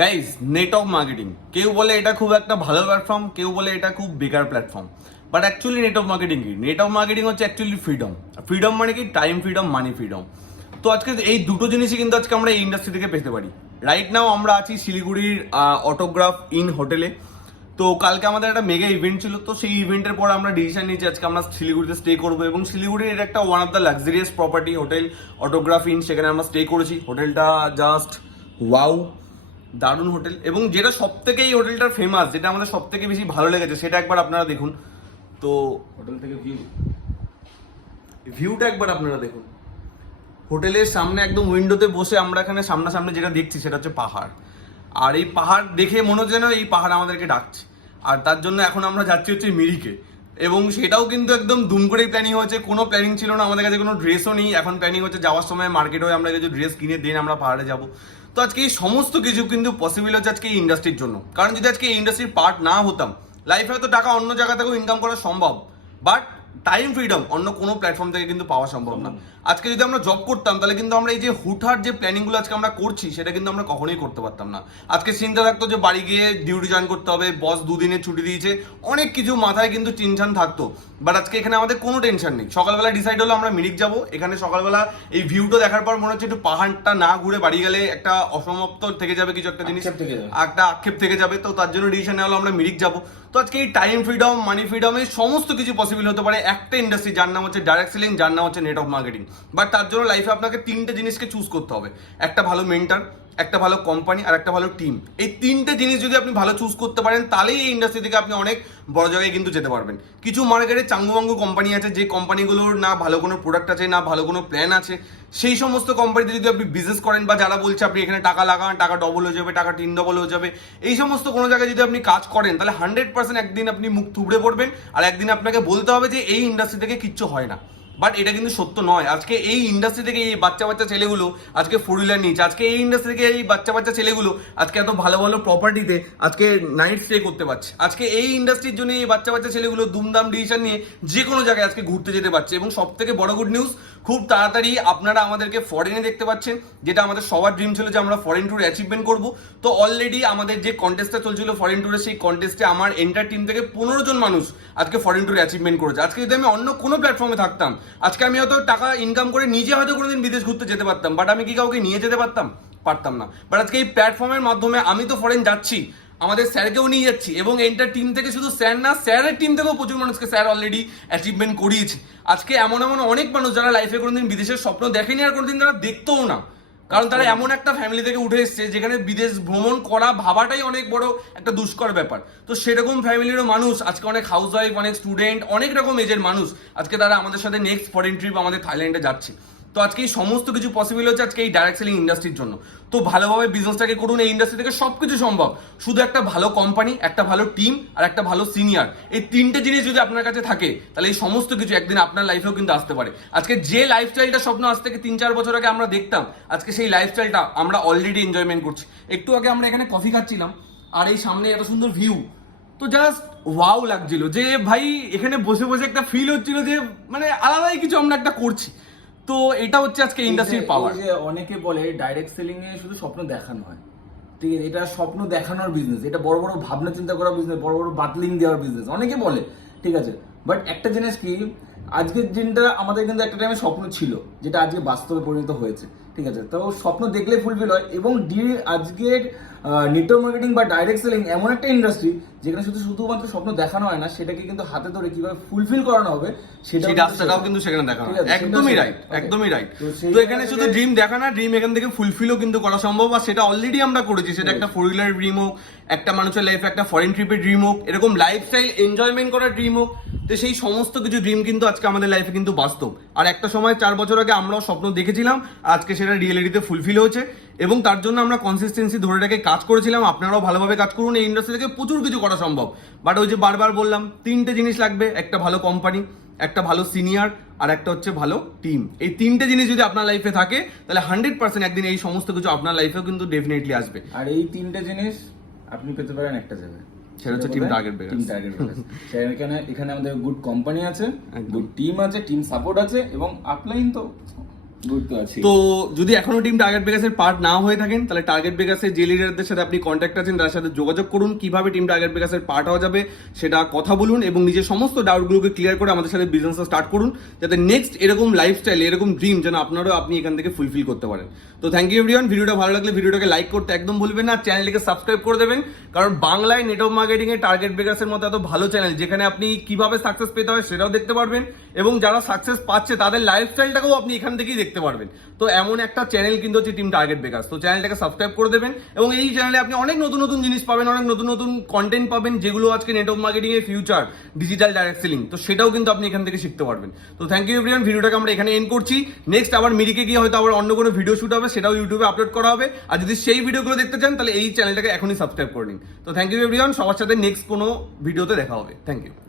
Guys network marketing কেউ বলে এটা খুব একটা ভালো প্ল্যাটফর্ম কেউ বলে এটা খুব বেকার platform but actually network marketing কি? নেটওয়ার্ক মার্কেটিং হচ্ছে অ্যাকচুয়ালি ফ্রিডম ফ্রিডম মানে কি? টাইম ফ্রিডম মানি ফ্রিডম তো আজকে এই দুটো জিনিসই কিন্তু আজকে আমরা এই ইন্ডাস্ট্রি থেকে পেতে পারি। রাইট নাও আমরা আছি শিলিগুড়ির অটোগ্রাফ ইন হোটেলে তো কালকে আমাদের একটা মেগা ইভেন্ট ছিল, তো সেই ইভেন্টের পর আমরা ডিসিশন নিয়েছি আজকে আমরা শিলিগুড়িতে স্টে করব। এবং শিলিগুড়ির এটা একটা one of the luxurious property hotel autograph in সেখানে আমরা স্টে করেছি। হোটেলটা জাস্ট ওয়াও দারুণ হোটেল এবং যেটা সব থেকে এই হোটেলটার ফেমাস যেটা আমাদের সব থেকে বেশি ভালো লেগেছে সেটা একবার আপনারা দেখুন। তো হোটেল থেকে ভিউ ভিউটা একবার আপনারা দেখুন। হোটেলের সামনে একদম উইন্ডোতে বসে আমরা এখানে সামনাসামনি যেটা দেখছি সেটা হচ্ছে পাহাড়। আর এই পাহাড় দেখে মনে হচ্ছে যেন এই পাহাড় আমাদেরকে ডাকছে। আর তার জন্য এখন আমরা যাচ্ছি হচ্ছে মিরিকে। এবং সেটাও কিন্তু একদম দুম করেই প্ল্যানিং হয়েছে। কোনো প্ল্যানিং ছিল না আমাদের কাছে কোনো ড্রেসও নেই। এখন প্ল্যানিং হচ্ছে যাওয়ার সময় মার্কেটে আমরা কিছু ড্রেস কিনে দিন আমরা পাহাড়ে যাব। তো আজকে এই সমস্ত কিছু কিন্তু পসিবল হচ্ছে আজকে এই ইন্ডাস্ট্রির জন্য। কারণ যদি আজকে এই ইন্ডাস্ট্রির পার্ট না হতাম লাইফে হয়তো টাকা অন্য জায়গা থেকেও ইনকাম করা সম্ভব। বাট টাইম ফ্রিডম অন্য কোনো প্ল্যাটফর্ম থেকে কিন্তু পাওয়া সম্ভব না। আজকে যদি আমরা জব করতাম তাহলে কিন্তু আমরা এই যে হুটহাট যে প্ল্যানিংগুলো আজকে আমরা করছি সেটা কিন্তু আমরা কখনোই করতে পারতাম না। আজকে চিন্তা থাকতো যে বাড়ি গিয়ে ডিউটি জয়েন করতে হবে বস দুদিনের ছুটি দিয়েছে অনেক কিছু মাথায় কিন্তু টেনশন থাকতো। বাট আজকে এখানে আমাদের কোনো টেনশন নেই। সকালবেলা ডিসাইড হলো আমরা মিরিক যাব। এখানে সকালবেলা এই ভিউটা দেখার পর মনে হচ্ছে একটু পাহাড়টা না ঘুরে বাড়ি গেলে একটা অসমাপ্ত থেকে যাবে কিছু একটা জিনিস। একটা আক্ষেপ থেকে যাবে। তো তার জন্য ডিসিশন নেওয়া হলো আমরা মিরিক যাব। তো আজকে এই টাইম ফ্রিডম মানি ফ্রিডম এই সমস্ত কিছু পসিবল হতে পারে। একটা ইন্ডাস্ট্রি যার নাম হচ্ছে ডাইরেক্ট সেলিং যার নাম হচ্ছে নেটওয়ার্ক মার্কেটিং বাট তার জন্য লাইফে আপনাকে তিনটে জিনিসকে চুজ করতে হবে। একটা ভালো মেন্টার একটা ভালো কোম্পানি আর একটা ভালো টিম এই তিনটে জিনিস যদি আপনি ভালো চুজ করতে পারেন, তাহলেই এই ইন্ডাস্ট্রি থেকে আপনি অনেক বড় জায়গায় কিন্তু যেতে পারবেন। কিছু মার্কেটে চাঙ্গুমাঙ্গু কোম্পানি আছে, যে কোম্পানিগুলোর না ভালো কোনো প্রোডাক্ট আছে, না ভালো কোনো প্ল্যান আছে, সেই সমস্ত কোম্পানিতে যদি আপনি বিজনেস করেন বা যারা বলছে আপনি এখানে টাকা লাগান, টাকা ডবল হয়ে যাবে, টাকা তিন ডবল হয়ে যাবে, এই সমস্ত কোনো জায়গায় যদি আপনি কাজ করেন, তাহলে হান্ড্রেড পার্সেন্ট একদিন আপনি মুখ থুবড়ে পড়বেন আর একদিন আপনাকে বলতে হবে যে এই ইন্ডাস্ট্রি থেকে কিচ্ছু হয় না। বাট এটা কিন্তু সত্য নয়। আজকে এই ইন্ডাস্ট্রি থেকে এই বাচ্চা বাচ্চা ছেলেগুলো আজকে ফোর হুইলার নিচ্ছে আজকে এই ইন্ডাস্ট্রি থেকে এই বাচ্চা বাচ্চা ছেলেগুলো আজকে এত ভালো ভালো প্রপার্টিতে আজকে নাইট স্টে করতে পারছে। আজকে এই ইন্ডাস্ট্রির জন্য এই বাচ্চা বাচ্চা ছেলেগুলো দুমদাম ডিসিশন নিয়ে যে কোনো জায়গায় আজকে ঘুরতে যেতে পারছে। এবং সব থেকে বড় গুড নিউজ খুব তাড়াতাড়ি আপনারা আমাদেরকে ফরেনে দেখতে পাচ্ছেন, যেটা আমাদের সবার ড্রিম ছিল যে আমরা ফরেন ট্যুর অ্যাচিভমেন্ট করব। তো অলরেডি আমাদের যে কন্টেস্টটা চলছিল ফরেন ট্যুরে সেই কন্টেস্টে আমার এন্টার টিম থেকে পনেরো জন মানুষ আজকে ফরেন ট্যুর অ্যাচিভমেন্ট করেছে। আজকে যদি আমি অন্য কোনো প্ল্যাটফর্মে থাকতাম আজকে আমি হয়তো টাকা ইনকাম করে নিজে হয়তো কোনোদিন বিদেশ ঘুরতে যেতে পারতাম বাট আমি কি কাউকে নিয়ে যেতে পারতাম? পারতাম না। বাট আজকে এই প্ল্যাটফর্মের মাধ্যমে আমি তো ফরেন যাচ্ছি, আমাদের স্যারকেও নিয়ে যাচ্ছি, এবং এন্টার টিম থেকে শুধু স্যার না, স্যারের টিম থেকেও প্রচুর মানুষকে স্যার অলরেডি অ্যাচিভমেন্ট করিয়েছে। আজকে এমন এমন অনেক মানুষ যারা লাইফে কোনোদিন বিদেশের স্বপ্ন দেখেনি আর কোনোদিন তারা দেখতেও না। কারণ তারা এমন একটা ফ্যামিলি থেকে উঠে এসছে যেখানে বিদেশ ভ্রমণ করা ভাবাটাই অনেক বড় একটা দুষ্কর ব্যাপার। তো সেরকম ফ্যামিলিরও মানুষ আজকে অনেক হাউস ওয়াইফ অনেক স্টুডেন্ট অনেক রকম এজের মানুষ আজকে তারা আমাদের সাথে নেক্সট ফরেন ট্রিপ আমাদের থাইল্যান্ডে যাচ্ছে। তো আজকে এই সমস্ত কিছু পসিবল হচ্ছে আজকে এই ডাইরেক্ট সেলিং ইন্ডাস্ট্রির জন্য। তো ভালোভাবে বিজনেসটাকে করুন, এই ইন্ডাস্ট্রি থেকে সবকিছু সম্ভব। শুধু একটা ভালো কোম্পানি একটা ভালো টিম আর একটা ভালো সিনিয়র এই তিনটে জিনিস যদি আপনার কাছে থাকে, তাহলে এই সমস্ত কিছু একদিন আপনার লাইফেও কিন্তু আসতে পারে। আজকে যে লাইফস্টাইলটা স্বপ্ন, আজ থেকে তিন চার বছর আগে আমরা দেখতাম, আজকে সেই লাইফস্টাইলটা আমরা অলরেডি এনজয়মেন্ট করছি। একটু আগে আমরা এখানে কফি খাচ্ছিলাম, আর এই সামনে এত সুন্দর ভিউ তো জাস্ট ওয়াও লাগছিল যে ভাই, এখানে বসে বসে একটা ফিল হচ্ছিল যে মানে আলাদাই কিছু আমরা একটা করছি। তো এটা হচ্ছে আজকে ইন্ডাস্ট্রির পাওয়ার যে অনেকে বলে ডাইরেক্ট সেলিং এ শুধু স্বপ্ন দেখানো হয়। ঠিক আছে এটা স্বপ্ন দেখানোর বিজনেস এটা বড় বড় ভাবনা চিন্তা করা বিজনেস বড় বড় বাটলিং দেওয়ার বিজনেস অনেকে বলে ঠিক আছে। বাট একটা জিনিস কি আজকের দিনটা আমাদের কিন্তু একটা টাইমে স্বপ্ন ছিল যেটা আজকে বাস্তবে পরিণত হয়েছে। ঠিক আছে? তো স্বপ্ন দেখলে ফুলফিল হয় এবং ডি আজকের নেটওয়ার্ক মার্কেটিং বা ডাইরেক্ট সেলিং এমন একটা ইন্ডাস্ট্রি যেখানে শুধু শুধুমাত্র স্বপ্ন দেখানো হয় না সেটাকে কিন্তু হাতে ধরে কীভাবে ফুলফিল করানো হবে সেটা রাস্তাটাও কিন্তু সেখানে দেখানো একদমই রাইট একদমই রাইট তো এখানে শুধু ড্রিম দেখা না ড্রিম এখান থেকে ফুলফিলও কিন্তু করা সম্ভব আর সেটা অলরেডি আমরা করেছি। সেটা একটা ফোর হুইলার ড্রিম হোক একটা মানুষের লাইফে একটা ফরেন ট্রিপের ড্রিম হোক এরকম লাইফস্টাইল এনজয়মেন্ট করার ড্রিম হোক তো সেই সমস্ত কিছু ড্রিম কিন্তু আজকে আমাদের লাইফে কিন্তু বাস্তব। আর একটা সময়, চার বছর আগে আমরাও স্বপ্ন দেখেছিলাম, আজকে সেটা রিয়েলিটিতে ফুলফিল হয়েছে। এবং তার জন্য আমরা কনসিস্টেন্সি ধরে রেখে কাজ করেছিলাম, আপনারাও ভালোভাবে কাজ করুন, এই ইন্ডাস্ট্রি থেকে প্রচুর কিছু করা সম্ভব। বাট ওই যে বারবার বললাম, তিনটে জিনিস লাগবে, একটা ভালো কোম্পানি একটা ভালো সিনিয়র আর একটা হচ্ছে ভালো টিম এই তিনটে জিনিস যদি আপনার লাইফে থাকে, তাহলে হান্ড্রেড পার্সেন্ট একদিন এই সমস্ত কিছু আপনার লাইফেও কিন্তু ডেফিনেটলি আসবে। আর এই তিনটে জিনিস আপনি পেতে পারেন একটা জায়গায়। সেটা হচ্ছে টিম টার্গেট। টিম টার্গেট এখানে এখানে আমাদের গুড কোম্পানি আছে। গুড টিম আছে টিম সাপোর্ট আছে এবং আপলাইন তো তো যদি এখনও টিম টার্গেট বেগাসের পার্ট না হয়ে থাকেন, তাহলে টার্গেট বেগাসের যে লিডারদের সাথে আপনি কন্ট্যাক্ট আছেন তার সাথে যোগাযোগ করুন, কীভাবে টিম টার্গেট বেগাসের পার্ট হওয়া যাবে সেটা কথা বলুন এবং নিজের সমস্ত ডাউটগুলোকে ক্লিয়ার করে আমাদের সাথে বিজনেস স্টার্ট করুন, যাতে নেক্সট এরকম লাইফস্টাইল এরকম ড্রিম যেন আপনারও আপনি এখান থেকে ফুলফিল করতে পারেন। তো থ্যাংক ইউ এভরিওয়ান ভিডিওটা ভালো লাগলে ভিডিওটাকে লাইক করতে একদম ভুলবেন না চ্যানেলটিকে সাবস্ক্রাইব করে দেবেন, কারণ বাংলায় নেটওয়ার্ক মার্কেটিং এ টার্গেট বেগাসের মতো এত ভালো চ্যানেল যেখানে আপনি কীভাবে সাকসেস পেতে হয় সেটাও দেখতে পারবেন এবং যারা সাকসেস পাচ্ছে, তাদের লাইফস্টাইলটাকেও আপনি এখান থেকেই দেখতে পারবেন। তো এমন একটা চ্যানেল কিন্তু হচ্ছে টিম টার্গেট বেকার্স তো চ্যানেলটাকে সাবস্ক্রাইব করে দেবেন এবং এই চ্যানেলে আপনি অনেক নতুন নতুন জিনিস পাবেন, অনেক নতুন নতুন কন্টেন্ট পাবেন, যেগুলো আজকে নেটওয়ার্ক মার্কেটিং এর ফিউচার ডিজিটাল ডাইরেক্ট সেলিং তো সেটাও কিন্তু আপনি এখান থেকে শিখতে পারবেন। তো থ্যাংক ইউ এভরিওয়ান ভিডিওটাকে আমরা এখানে এন্ড করছি। নেক্সট আবার মিরিকে গিয়ে হয়তো আবার অন্য কোনো ভিডিও শুট হবে, সেটাও ইউটিউবে আপলোড করা হবে। আর যদি সেই ভিডিওগুলো দেখতে চান, তাহলে এই চ্যানেলটাকে এখনই সাবস্ক্রাইব করে নিন। তো থ্যাংক ইউ এভরিওয়ান সবার সাথে নেক্সট কোনো ভিডিওতে দেখা হবে। Thank you